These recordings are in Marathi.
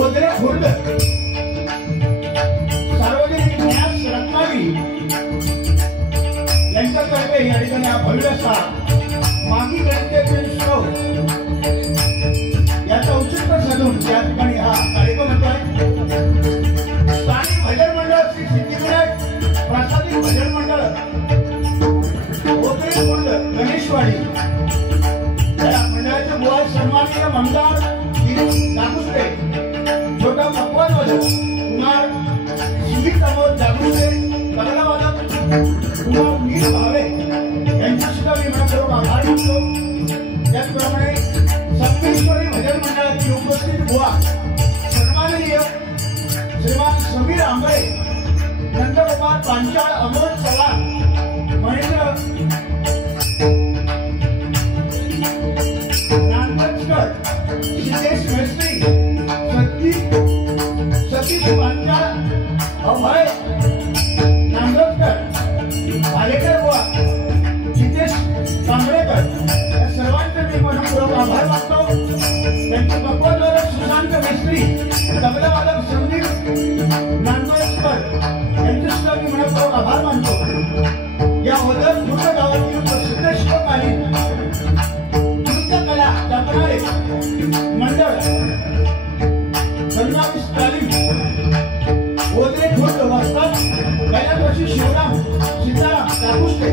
ओझरे खुर्द सार्वजनिक न्यास रत्नागिरी यांच्यातर्फे या ठिकाणी हा भव्य असा मागी गणपती उत्सव याचा औचित्य साधून या ठिकाणी हा कार्यक्रम होतोय। स्थानिक भजन मंडळ श्री सिद्धिविनायक प्रासादिक भजन मंडळ ओझरे खुर्द गणेशवाडी या मंडळाचे बुवा सन्माननीय आमदार जागुस्ते छोटा पकवान वादक कुमार सुमित अमोल जागुस्ते तबला वादक कुमार नील भावे यांची सुद्धा मी मनपूर्वक आभार मानतो। त्याचप्रमाणे सप्तेश्वरी भजन मंडळाची उपस्थित बुवा सन्माननीय श्रीमान समीर आंबळे नंदकुमार पांचाळ अमोल चव्हाण महेंद्र सिद्धेश मेस्त्री सतीश पांचाळ अभय नांदोदकर भालेकर बुवा जितेश कांबळेकर या सर्वांचे मी मनपूर्वक आभार मानतो। त्यांचे पकवानवादक सुशांत मेस्त्री तबलावादक संदीप नांदोदकर यांचे सुद्धा मी मनपूर्वक आभार मानतो। या ओझर खुर्द गावातील प्रसिद्ध शिवकालीन नृत्यकला जपणारे मंडळ संगीत तालीम ओझरे खुर्द वास्तव कैलासवासी शिवराम सीताराम जागुस्ते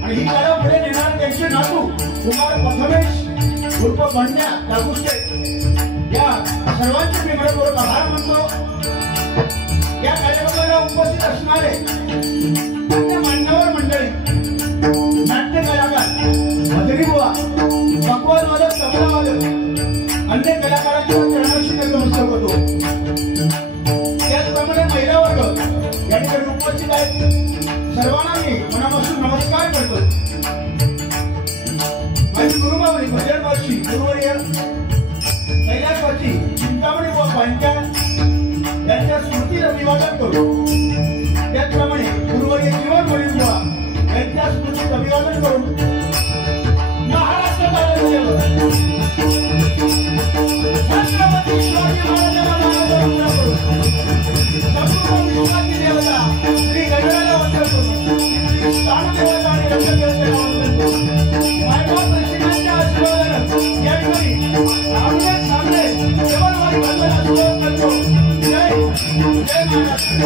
आणि ही कला पुढे नेणारे त्यांचे नातू कुमार प्रथमेश उर्फ बंड्या जागुस्ते या सर्वांचे मी मनपूर्वक आभार मानतो। या कार्यक्रमाला उपस्थित असणारे अन्य मान्यवर मंडळी नाट्य कलाकार भजनी बुवा पकवान वादक तबला वादक अन्य कलाकारांच्या चरणाशी नतमस्तक होतो। त्याचप्रमाणे महिला वर्ग या ठिकाणी उपस्थित आहेत सर्वांना मी मनापासून नमस्कार करतो। माझी गुरुमावली भजनवासी गुरुवर्य कैलासवासी चिंतामणी व पांचाळ यांच्या स्मृतीला अभिवादन करू। त्याचप्रमाणे गुरुवर्य जीवन वडील बुवा यांच्या स्मृतीत अभिवादन करून महाराष्ट्र छत्रपती शिवाजी महाराजांना देवता श्री गणरायाला वंदन करू। श्री स्थानदेवता आणि रक्षदेवतेला वंदन करू। मायबाप ऋषींच्या आशीर्वादाने या ठिकाणी आमने सामने केवळवारी बांधवांना सुरुवात करतो। जय जय महाराष्ट्र।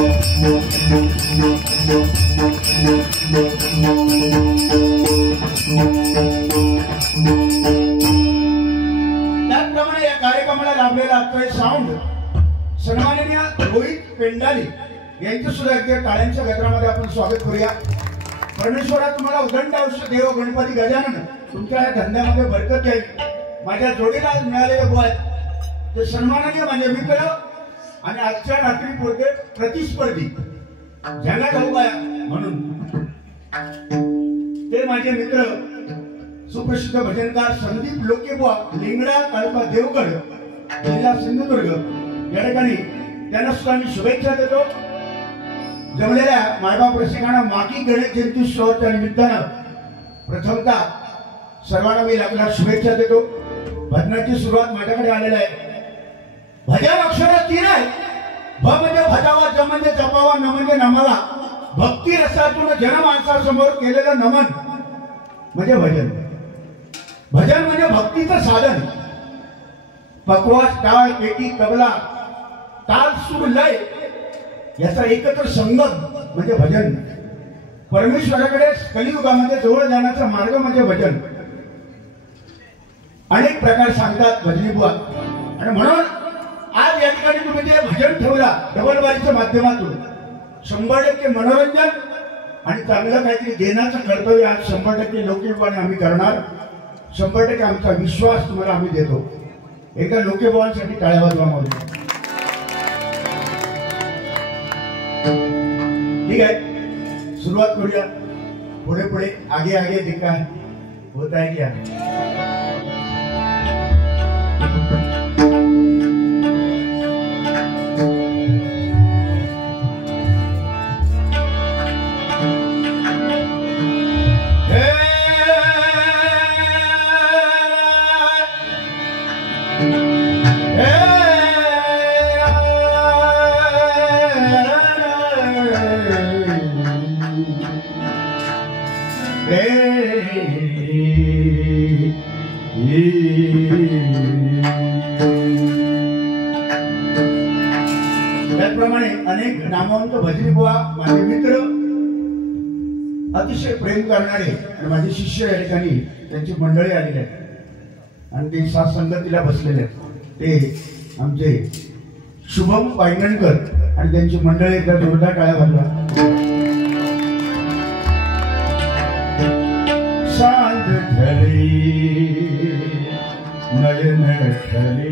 त्याचप्रमाणे या कार्यक्रमाला लाभलेला आजचा साऊंड सन्माननीय रोहित पेंडाली यांचे सुद्धा एकदा टाळ्यांच्या गजरामध्ये आपण स्वागत करूया। परमेश्वरा तुम्हाला उदंड आयुष्य देव गणपती गजानन तुमच्या या धंद्यामध्ये बरकत येईल। माझ्या जोडीला आज मिळालेले बुवा ते सन्माननीय माझे मित्र आणि आजच्या रात्री पुरते प्रतिस्पर्धी ज्यांना जाऊ काय म्हणून ते माझे मित्र सुप्रसिद्ध भजनकार संदीप लोकेबुवा लिंगडा तालुका देवगड जिल्हा सिंधुदुर्ग या ठिकाणी त्यांना सुद्धा मी शुभेच्छा देतो। जमलेल्या मायबाप रसिकांना मागी गणेश जयंती उत्सवाच्या निमित्तानं प्रथमतः सर्वांना मी लागला शुभेच्छा देतो। भजनाची सुरुवात माझ्याकडे आलेली आहे। भजन अक्षर 3 आहे। भ म्हणजे भजावा, ज म्हणजे जपावा, न म्हणजे नमावा। भक्ती रसातून जनमानसासमोर केलेलं नमन म्हणजे भजन। भजन म्हणजे भक्तीचं साधन। पकवास, टाळ, पेटी, तबला, ताल, सूर, लय याचा एकत्र संगम म्हणजे भजन। परमेश्वराकडे कलियुगामध्ये जवळ जाण्याचा मार्ग म्हणजे भजन। अनेक प्रकार सांगतात भजनी बुवा आणि म्हणून आज या ठिकाणी तुम्ही जे भजन ठेवला डबल बारीच्या माध्यमातून 100% मनोरंजन आणि चांगलं काहीतरी देण्याचं कर्तव्य आज 100% लोकयुगाने आम्ही करणार। 100% आमचा विश्वास तुम्हाला आम्ही देतो। एकदा लोकेभावांसाठी टाळ्या वाजवा मागू। ठीक आहे, सुरुवात करूया। पुढे पुढे आगे आगे दिखा होता है क्या? त्याचप्रमाणे अनेक नामवंत भजनी बुवा माझे मित्र अतिशय प्रेम करणारे आणि माझे शिष्य या ठिकाणी त्यांची मंडळी आलेली आहेत आणि ते सात संगतीला बसलेले आहेत ते आमचे शुभम पायंगणकर आणि त्यांची मंडळी एकदा जोरदार टाळ्या वाजवा. सांज ढळे नयन ढळे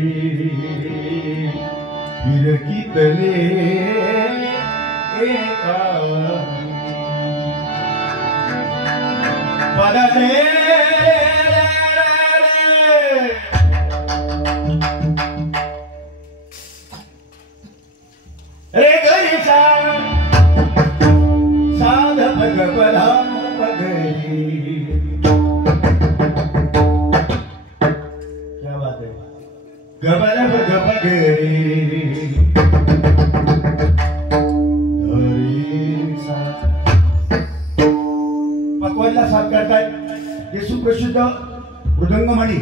विरकितले एका पदले रे गरीचा साध भगवला पगरी. क्या बात है. गबल गबगरी पकवानला साथ करतायत ते सुप्रसिद्ध मृदंगमणी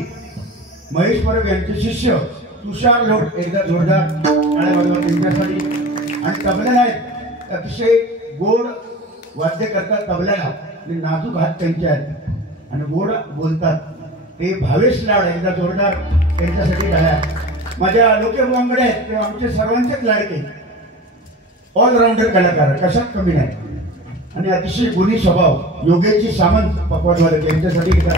महेश परब यांचे शिष्य तुषार लोट. एकदा जोरदार टाळ्या वाजवा त्यांच्यासाठी. आणि तबल्याला आहेत अतिशय गोड वाद्य करतात तबल्याला आणि नाजूक हात त्यांचे आहेत आणि गोड बोलतात ते भावेश लाड. एकदा जोरदार त्यांच्यासाठी टाळ्या. माझ्या लोकेबुवांकडे आहेत ते आमचे सर्वांचेच लाडके ऑलराऊंडर कलाकार कशात कमी नाही आणि अतिशय गुणी स्वभाव योगेची सामंत पकवानवादक यांच्यासाठी एकदा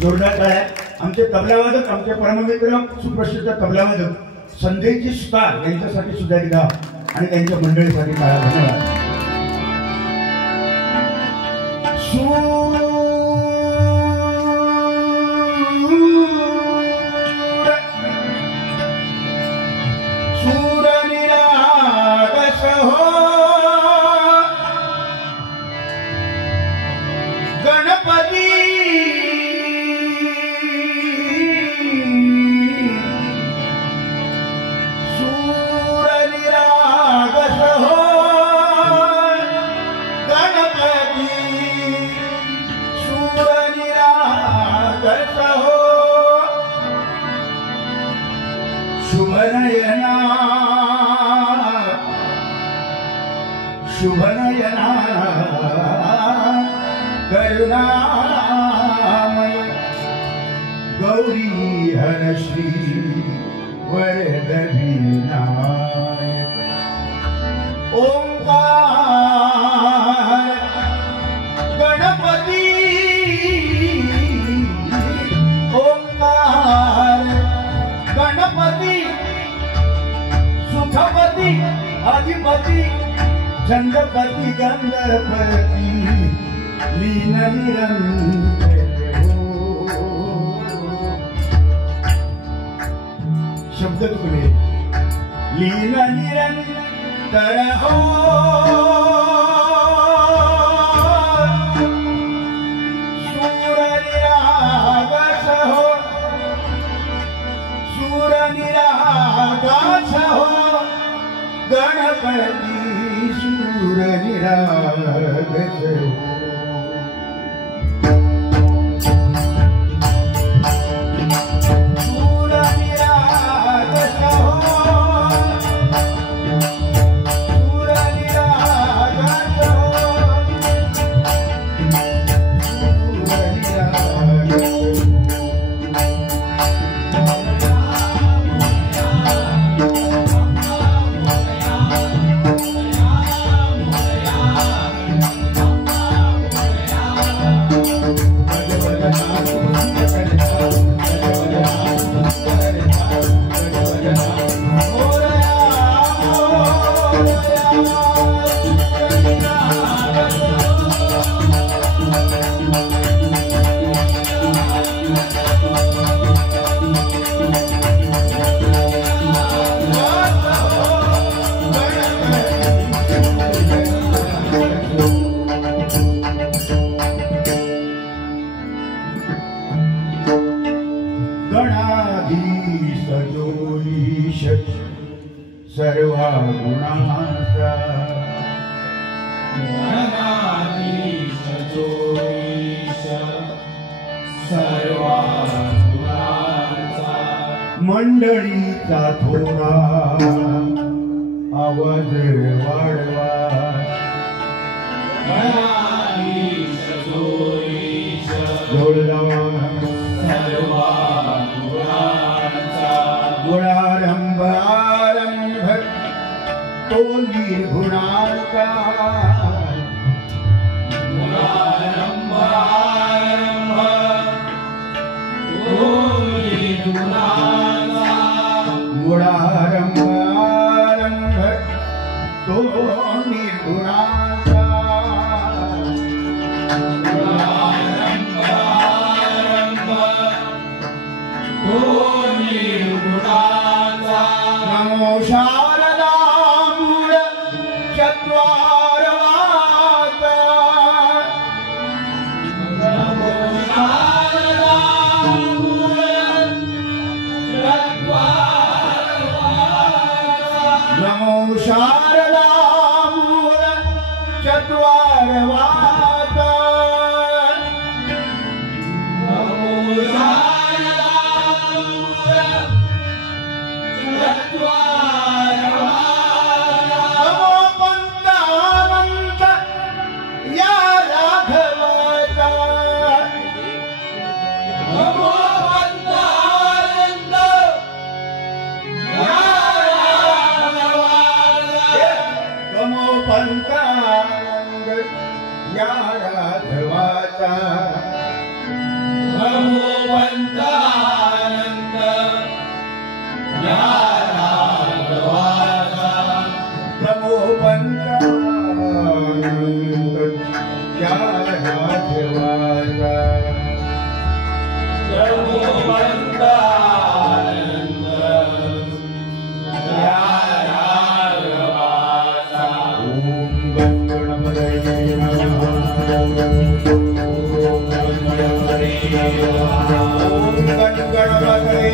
जोरदार टाळ्या. आमचे तबलावादक आमचे परममित्र सुप्रसिद्ध तबलावादक संदेशजी सुतार यांच्यासाठी सुद्धा एकदा आणि त्यांच्या मंडळीसाठी टाळ्या. धन्यवाद. शुभनयना शुभनयना करुणामय गौरी हरश्री वरद विनायक. ओंकार गणपती ओंकार गणपती सुखपती अधिपती छंदपती गंधपती लीन निरंतर हो. शब्द तुकडे लीन निरंतर हो. सूर निरागस हो सूर निरागस हो गणपती सूर निरागस हो. सर्वा गुणांचा गणाधीश जोईश सर्वा गुणांचा मंडळीचा थोरा आवाज वाढवा गुणारंभ आरंभ तो निर्गुणाचा गुणारंभ आरंभ तो निर्गुणाचा गुणारंभ आरंभ तो निर्गुणाचा गुणारंभ आरंभ तो निर्गुणाचा नमो शारदा मूळ चत्वारवाता नमो शारदा मूळ चत्वारवाता नमो शारदा मूळ चत्वारवाता नमो शारदा मूळ नमो पंचानंद या राघवाचा नमो पंचानंद या राघवाचा नमो पंचानंद या राघवाचा नमो पंचानंद या राघवाचा नमो पंचानंद या राघवाचा नमो पंचानंद या राघवाचा ओम गणपतये नमः ओम गणपतये नमः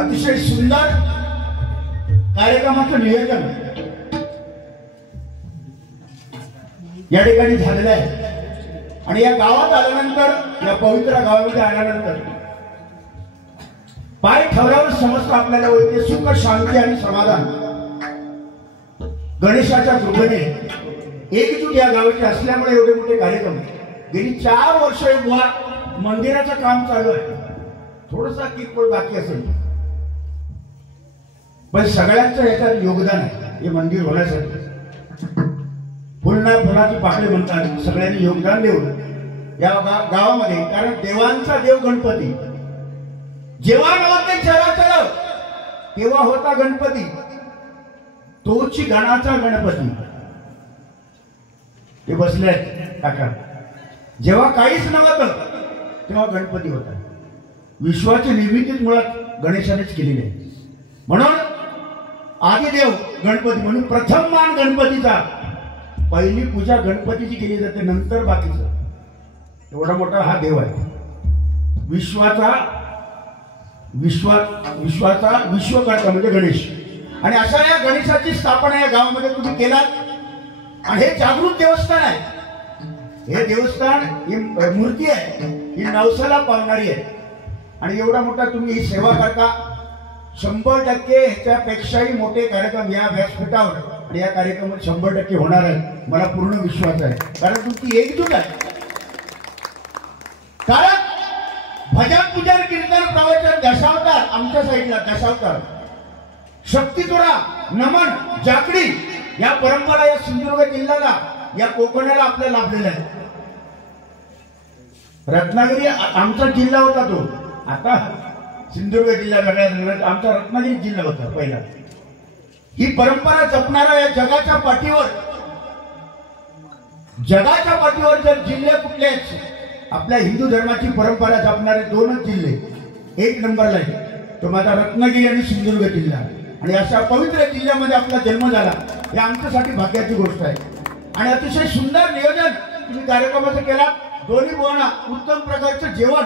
अतिशय सुंदर कार्यक्रमाचं नियोजन या ठिकाणी झालेलं आहे आणि या गावात आल्यानंतर या पवित्र गावामध्ये आल्यानंतर पाय ठेवल्यावर समजतं आपल्याला होते सुख शांती आणि समाधान गणेशाच्या कृपेने एकजूट या गावाची असल्यामुळे एवढे मोठे कार्यक्रम गेली 4 वर्ष मंदिराचं काम चालू आहे थोडंसं किरकोळ बाकी असेल पण सगळ्यांचं याच्यात योगदान आहे हे मंदिर होण्यासाठी फुलाची पाकळी म्हणतात सगळ्यांनी योगदान देऊन या गावामध्ये कारण देवांचा देव गणपती जेव्हा नव्हते चराचर तेव्हा होता गणपती तोची गणाचा गणपती ते बसले काका जेव्हा काहीच नव्हतं तेव्हा गणपती होता विश्वाची निर्मितीच मुळात गणेशानेच केलेली आहे. म्हणून आदिदेव गणपती म्हणून प्रथम मान गणपतीचा. पहिली पूजा गणपतीची केली जाते, नंतर बाकीचं. एवढा मोठा हा देव आहे. विश्वाचा विश्वकर्ता म्हणजे गणेश. आणि अशा या गणेशाची स्थापना या गावामध्ये तुम्ही केलात. आणि हे जागृत देवस्थान आहे. हे देवस्थान ही मूर्ती आहे, ही नवसाला पावणारी आहे. आणि एवढा मोठा तुम्ही ही सेवा करता. 100% ह्याच्यापेक्षाही मोठे कार्यक्रम या व्यासपीठावर आणि या कार्यक्रमात 100% होणार आहे. मला पूर्ण विश्वास आहे. कारण तुमची एकजूट आहे. कारण भजन पूजन कीर्तन प्रवचन दशावतार आमच्या साईडला दशावतार शक्तितुरा नमन जाकडी या परंपरा या सिंधुदुर्ग जिल्ह्याला या कोकणाला आपल्याला लाभलेला आहे. रत्नागिरी आमचा जिल्हा होता तो. आता सिंधुदुर्ग जिल्हा वेगळा झाला. आमचा रत्नागिरी जिल्हा होता पहिला. ही परंपरा जपणारा या जगाच्या पाठीवर जर जिल्हे कुठलेच आपल्या हिंदू धर्माची परंपरा जपणारे 2च जिल्हे 1 नंबरला आहे, तो माझा रत्नागिरी आणि सिंधुदुर्ग जिल्हा. आणि अशा पवित्र जिल्ह्यामध्ये आपला जन्म झाला हे आमच्यासाठी भाग्याची गोष्ट आहे. आणि अतिशय सुंदर नियोजन तुम्ही कार्यक्रमाचं केला. दोन्ही बुवांना उत्तम प्रकारचं जेवण.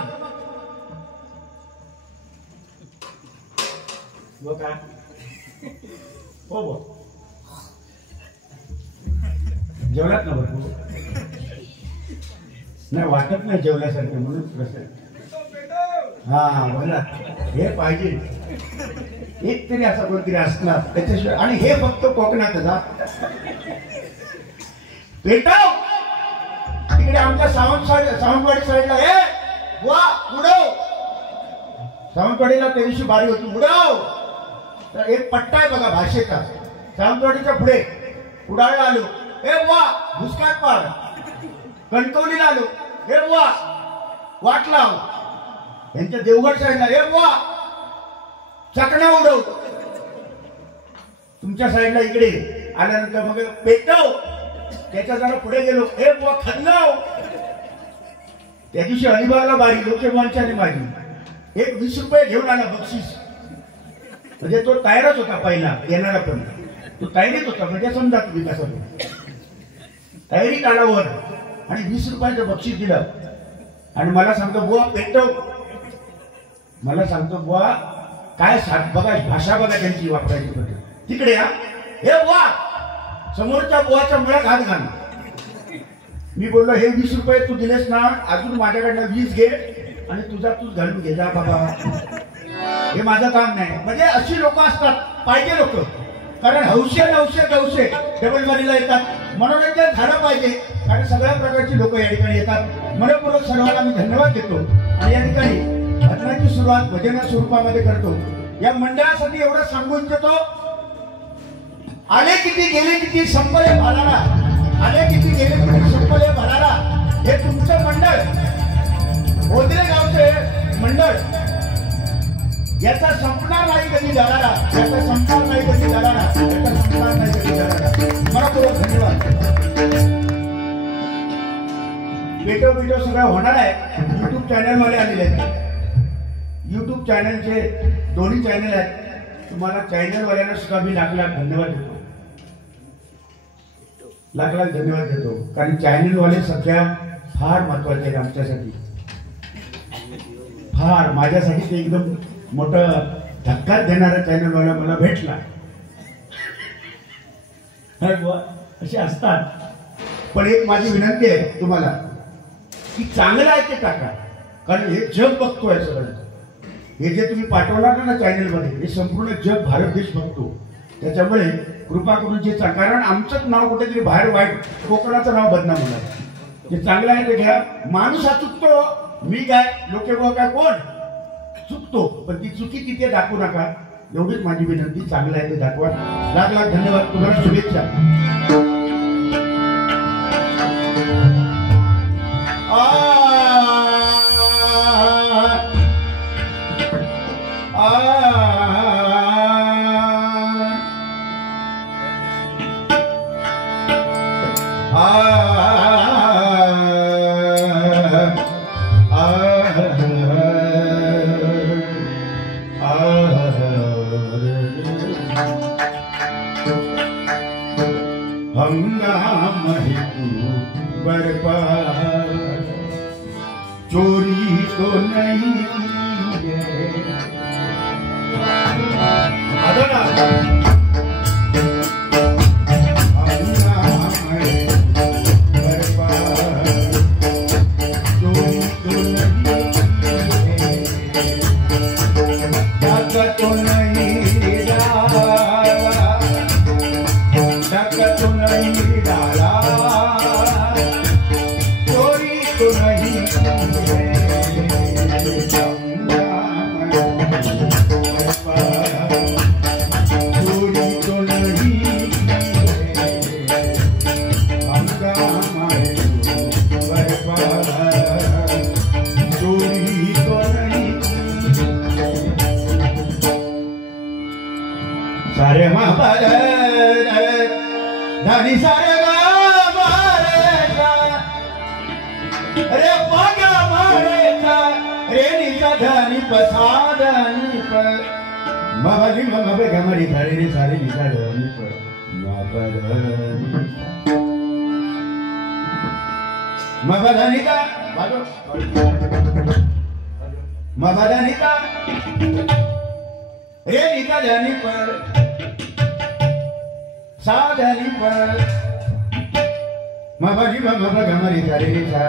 हो जेवलात ना बरं. नाही वाटत नाही जेवल्यासारखे म्हणून कसं. हा बोला हे पाहिजे एक तरी असा कोणतरी असणार त्याच्याशिवाय. आणि हे फक्त कोकणातच. पेटाव तिकडे आमच्या सावंतवाडी साईडला हे वा उडव. सावंतवाडीला त्या दिवशी बारी होती. उडव तर एक पट्टा आहे बघा भाषेचा. सावंतवाडीच्या पुढे उडाळला आलो हे वा भुसकाट पाड. कणकवलीला आलो हे वा वाट लाव. यांच्या देवगड साईडला हे वा चकणा उडव. तुमच्या साईडला इकडे आल्यानंतर मग पेटव. त्याच्या जरा पुढे गेलो हे बुवा खल्लाव. त्या दिवशी अलिबागला बारी लोकमानच्याने माझी 20 रुपये घेऊन आला बक्षीस. म्हणजे तो तयारच होता पहिला येणारा पण तो तयारीत होता. म्हणजे समजा तुम्ही कसं तयारी काढावर आणि 20 रुपयाचं बक्षीस दिलं. आणि मला सांगतो बुवा पेटव. मला सांगतो बुवा काय बघा भाषा बघा त्यांची वापरायची पद्धत. तिकडे या हे बुवा समोरच्या बुवाच्या मुळात हात घाल. मी बोललो हे 20 रुपये तू दिलेस ना अजून माझ्याकडनं 20 घे आणि तुझा तूच घालून घे जा बाबा. हे माझं काम नाही. म्हणजे अशी लोक असतात पाहिजे लोक. कारण हौशे गवशे डबल बारीला येतात. मनोरंजन झालं पाहिजे. कारण सगळ्या प्रकारची लोक या ठिकाणी येतात. मनपूर्वक सर्वांना मी धन्यवाद देतो. आणि या ठिकाणी भजनाची सुरुवात भजना स्वरूपामध्ये करतो. या मंडळासाठी एवढं सांगू इच्छितो. आले किती गेले किती संपले भरारा. आले किती गेले किती संपले भरारा. हे तुमचं मंडळ बोदरे गावचे मंडळ याचा संपणार नाही कधी जाणारा. याचा संपणार नाही कधी जाणारा. याचा संपणार नाही कधी जाणारा. मनपूर्वक धन्यवाद. पेटो सगळं होणार आहे. युट्यूब चॅनलमध्ये आलेले आहेत. युट्यूब चॅनलचे दोन्ही चॅनल आहेत. तुम्हाला चॅनलवाल्यांना सुद्धा मी लाख धन्यवाद देतो. लाख धन्यवाद देतो. कारण चॅनलवाले सध्या फार महत्वाचे आहेत आमच्यासाठी. फार माझ्यासाठी ते एकदम मोठं धक्का देणारा चॅनलवाला मला भेटला. असे असतात. पण एक माझी विनंती आहे तुम्हाला की चांगलं आहे ते टाका. कारण हे जग बघतोय सगळं. हे जे तुम्ही पाठवणार ना चॅनलमध्ये हे संपूर्ण जग भारत देश बघतो. त्याच्यामुळे कृपा करून जे कारण आमचंच नाव कुठेतरी बाहेर वाईट कोकणाचं नाव बदनाम होणार. जे चांगलं आहे ते घ्या. माणूस हा चुकतो. मी काय लोके काय कोण चुकतो. पण ती चुकी तिथे दाखवू नका. एवढीच माझी विनंती. चांगलं आहे ते दाखवा. लाख धन्यवाद. तुम्हाला शुभेच्छा. धनी सारे रे पागा मारेचा रे निका धनी पसाधनी पर मबली मबे गमरी सारे रे सारे निका धनी पर मबधनी का बाजो मबधनी का रे निका धनी पर साधनी पर मबली मबे गमरी सारे रे सा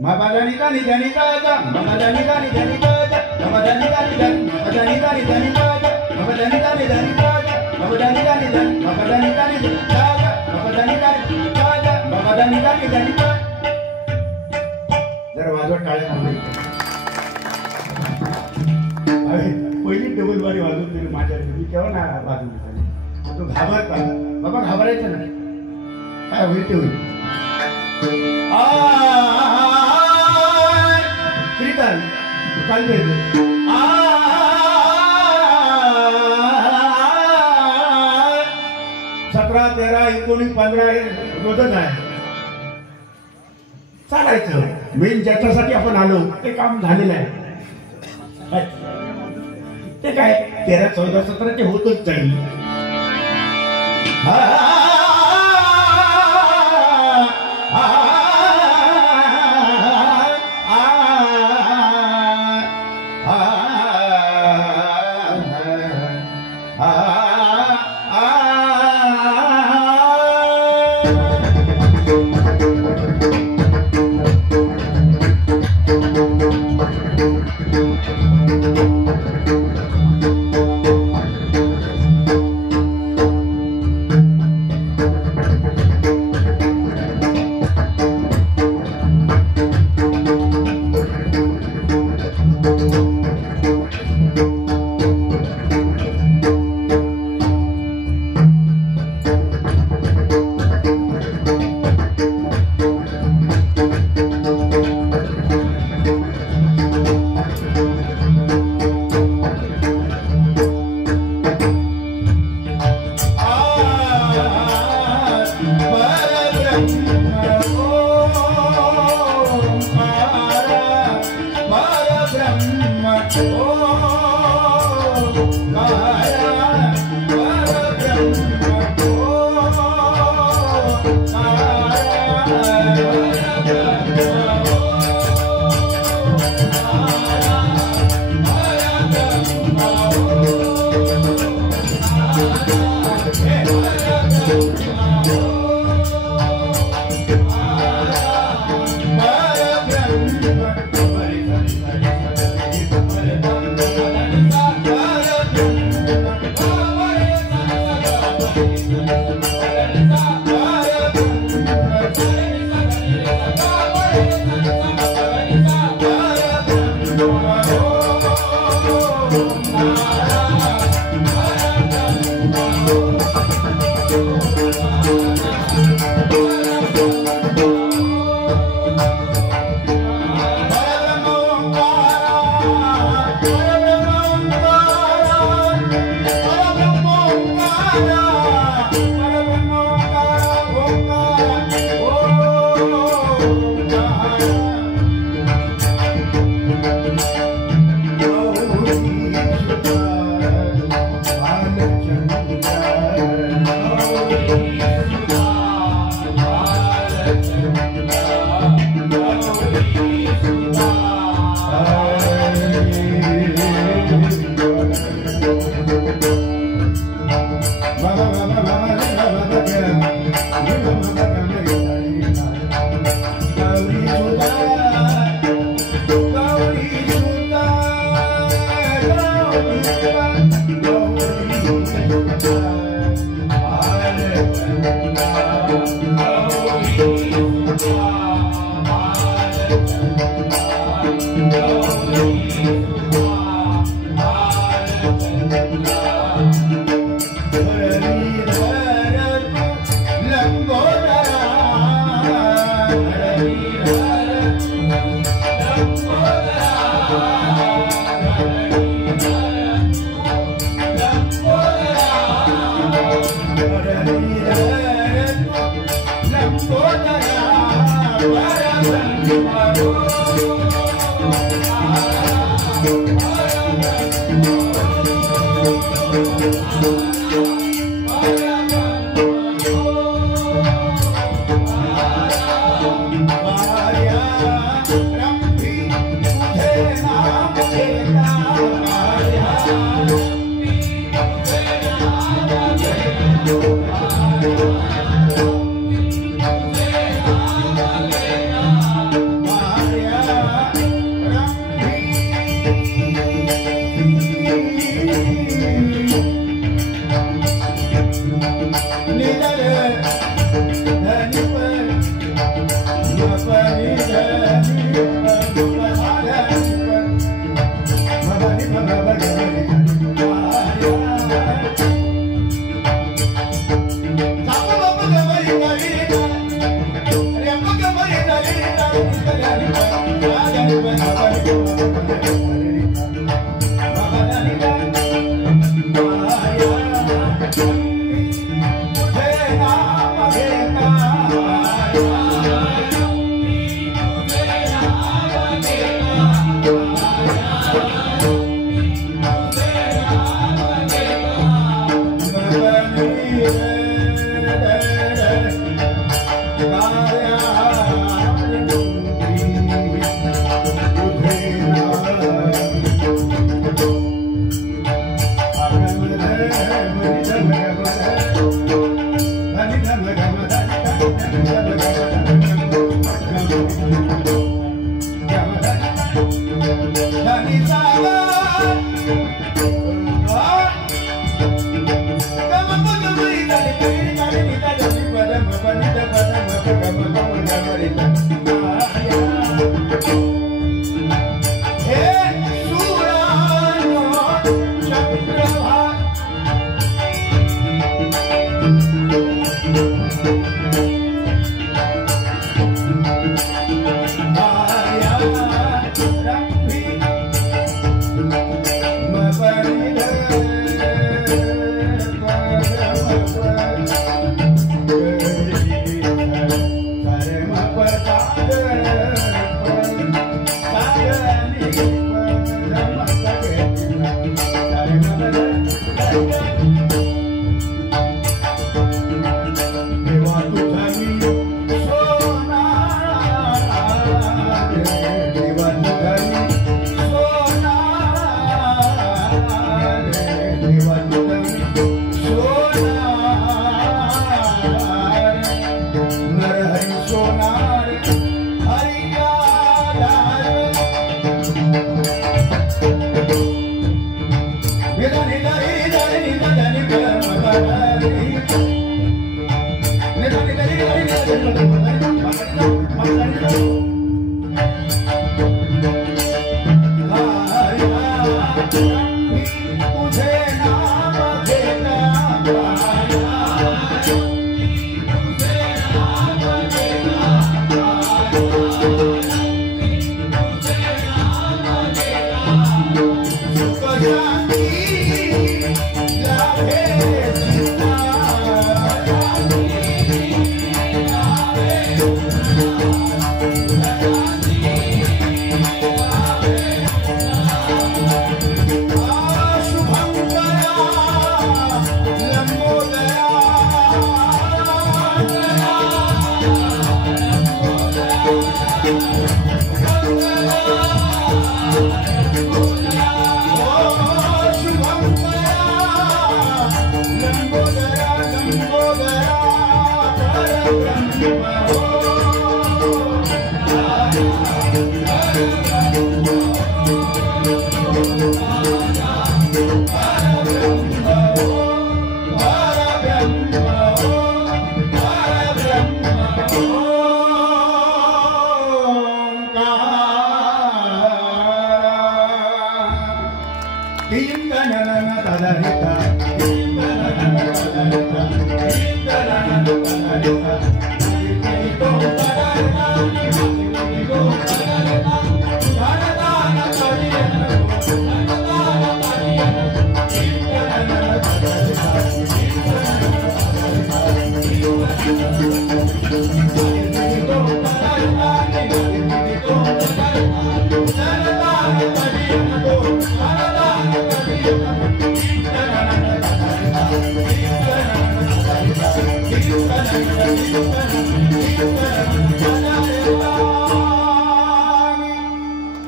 मबधनी का निधनी का जा मबधनी का निधनी का जा मबधनी का निधनी मबधनी का निधनी का जा मबधनी का निधनी का जा मबधनी का निधनी मबधनी का निधनी का जा मबधनी का निधनी का जा मबधनी का निधनी का जरा वाजवत टाळ्या मारली अरे पहिली डबल बारी वाजवून दिली माझ्या मी केव्हा ना वाजवली तो घाबरता बाबा घाबरायचं नाही काय होईल ते होईल कीर्तन चालले 17, 13, 19, 15 रोजच आहे चालायचं मेन ज्याच्यासाठी आपण आलो ते काम झालेलं आहे ते काय 13, 14, 17 ते होतच जाईल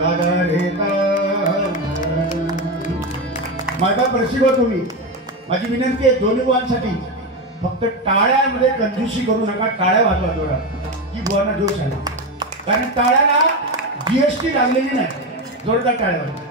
दादा रे माझा प्रसिद्ध तुम्ही माझी विनंती आहे दोन्ही बुवांसाठी फक्त टाळ्यांमध्ये कंजूसी करू नका टाळ्या वाजवा थोडा की बुवांना जोश आला कारण टाळ्याला जीएसटी लागलेली नाही जोरदार टाळ्या